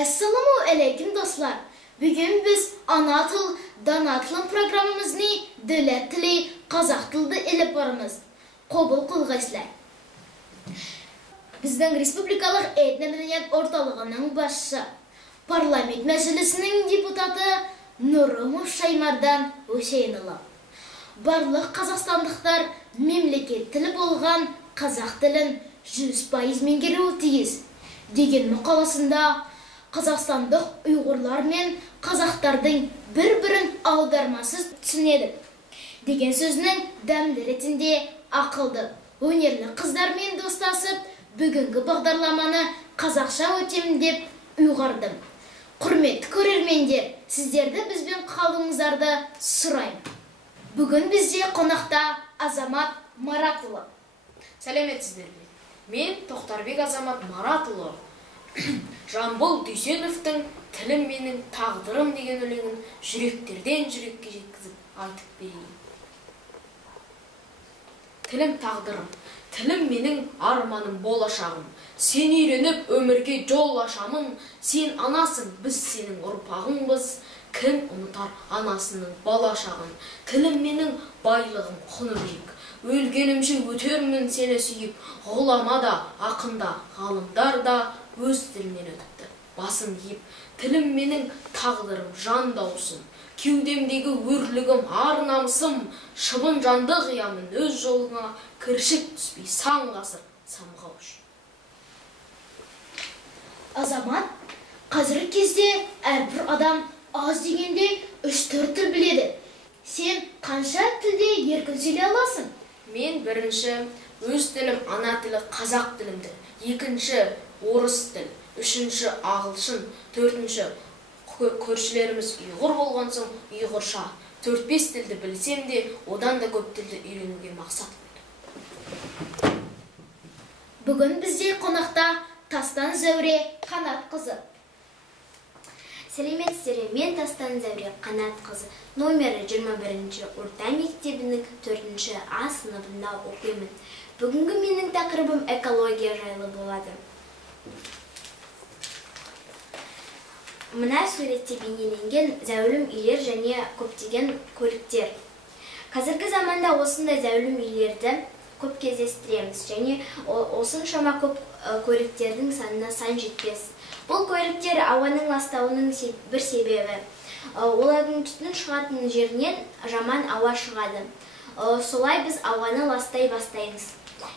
Assalamu alaikum dostlar. Bugün biz ana til, dana tilim programımızını devlet tili, kazak tilde elip barımız. Qabul qılğaysızlar. Bizden Respublikalık Etne Medeniyet Ortalığının başçısı, Parlament Meclisi'nin deputatı Nurumur Şaymardan Hüseyinұлы. Barlıq Қазақстандықтар memleket tili bolğan kazak tilin 100% mеңгеруі тиіс деген maqalasında Қазақстандық Uygurlar мен Қазақтардың bir-birin аудармасыз түсінеді деген сөзінің дәмді ретінде ақылды, өнерлі қыздармен достасып, бүгінгі бағдарламаны қазақша өтемін деп ұйғардым. Құрметті көрермендер, сіздерді бізбен қалуыңыздарды сұраймын. Бүгін бізде қонақта Азамат Маратұлы. Сәлеметсіздер бе? Мен Тоқтарбек Азамат Маратұлы. Жамбыл Дүйсеновтың «Тілім менің тағдырым» деген өлеңін жүректерден жүрекке жеткізіп айтып берейін. Тілім тағдырым, тілім менің арманым, болашағым. Сен үйреніп өмірге жол ашамын, сен анасың, біз сенің ұрпағыңбыз. Кім ұмытар анасының балашағын? Тілім менің байлығым, құны биік. Өлгенімше өтермін сені сүйіп, ғұламада, ақында, ғалымдар да өз тілінен өтіпті, басын иіп. Тілім менің тағдырым, жан даусым. Кеудемдегі өрлігім, ар намысым. Шыбын жанды қиямын, өз жолыңа кіршік түспей, сан ғасыр самғау үшін. Азамат, қазіргі кезде әрбір адам аз дегенде 3-4 тіл біледі. Сен қанша тілде еркін сөйлей аласың? Мен бірінші өз тілім ана тілі қазақ тілімді, екінші орыс тіл, үшінші ағылшын, төртінші көршілеріміз ұйғыр болған соң ұйғырша, 4-5 тілді білсем де, одан да көп тілді үйренуге мақсат қойдым. Бүгін бізде қонақта Тастан Зәуре Қанат қызы. Сәлеметсіздер, мен Тастан Зәуре Қанат қызы. Номері 21-ші орта мектебінің 4-ші А сыныбында оқимын. Бүгінгі менің тақырыбым экология жайлы болады. Мына суретте бейнеленген зәулім үйлер және көптеген көліктер. Қазіргі заманда осындай зәулім үйлерді көп кездестіреміз және осыншама көп көліктердің санына сан жетпес. Бұл көліктер ауаның ластауының бір себебі. Олардың түтін шығатын жерінен жаман ауа шығады. Солай біз ауаны ластай бастаймыз.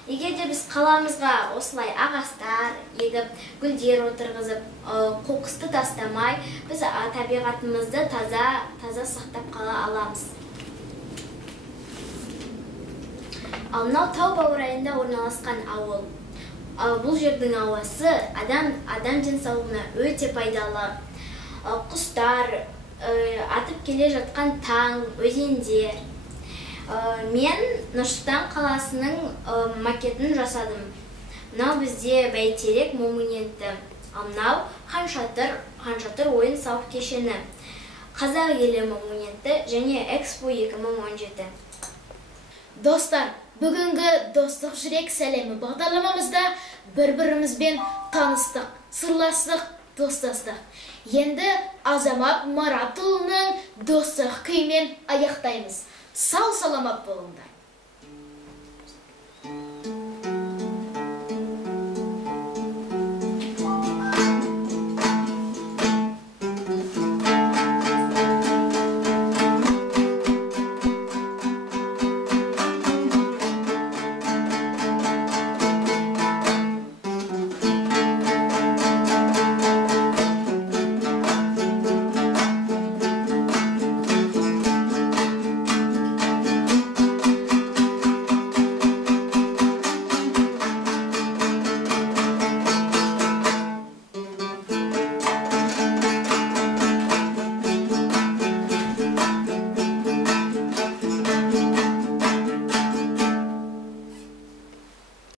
Егер де біз қаламызға осылай ағаштар егіп, гүлдер отырғызып, қоқысты тастамай, біз табиғатымызды таза сақтап қала аламыз. Ал мынау тау баурайында орналасқан ауыл. Бұл жердің ауасы адам денсаулығына өте пайдалы. Құстар, атып келе жатқан таң, өзендер. Мен Нұрсұлтан қаласының макетін жасадым. Мынау бізде бәйтерек монументі. Мынау Хан Шатыр ойын сауық кешені. Қазақ елі монументі және Экспо 2017. Достар, бүгінгі достық жүрек сәлемі бағдарламамызда бір-бірімізбен таныстық, сырластық, достастық. Енді Азамат Маратұлының достық күймен аяқтаймыз. Сау саламат болыңдар.